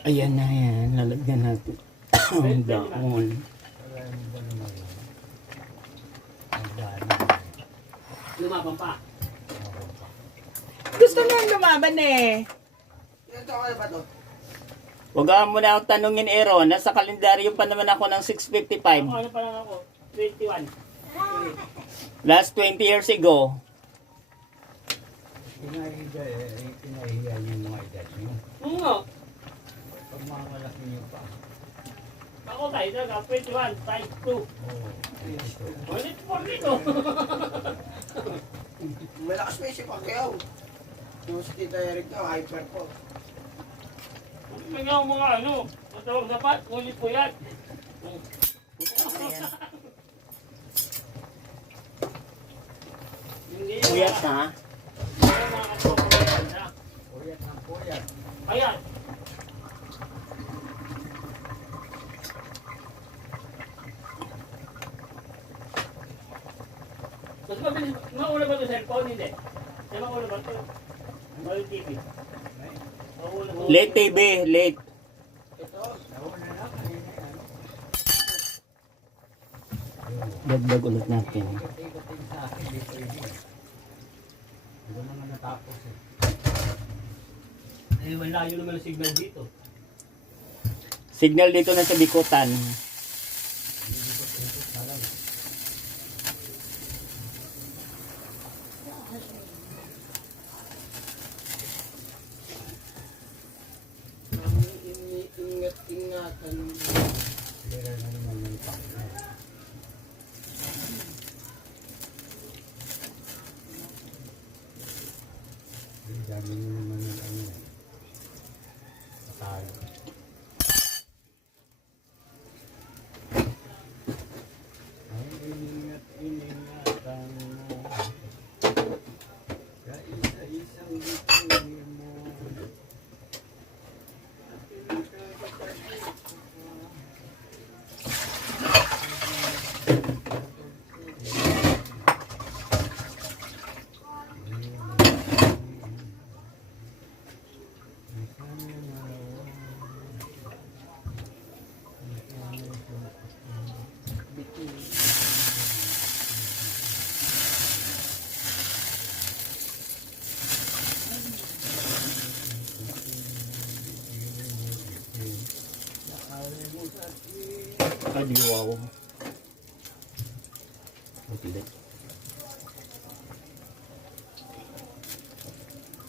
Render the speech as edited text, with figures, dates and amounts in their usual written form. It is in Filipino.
Ayan na yan. Lalagyan natin. Ang daon. Lumaban pa. Gusto mo yung lumaban eh. Ilan taon ka na ba to? Huwag mo na akong tanungin, Aaron. Nasa kalendaryo pa naman ako ng 655. Ano pa lang ako? 21. Last 20 years ago. Pinahiya yung mga edad nyo. Oo nga. Pag mga malaki nyo pa. Ako tayo na, 21, times 2. Ulit po dito. Malakas pa yung si Pacquiao. Yung si Tita Eric daw, hyper po. May nga mga ano, matawag dapat, ulit po yan. Hindi Puyat na. mga kapapagalan na. Puyat ng puyat. Ayan. Mas mabilis, maula ba ito sa cellphone? Hindi. Di maula ba ito? Maula TV. Maula ba? Late TV. Late. Ito, nauna na kanina yan. Dagdag ulit natin. Ikot-ikotin sa akin, di pwede. Hindi ko naman natapos eh. Eh, wala yun naman ang signal dito. Signal dito na sa Bikutan. Ikot-ikot na lang. Ingat-ingatan mo. Pero na naman yung pakna. Ang dami nyo naman ng ano eh. Patalo. Ay, ingat-ingatan mo. Sa isa-isang bituin mo. Adiwaw.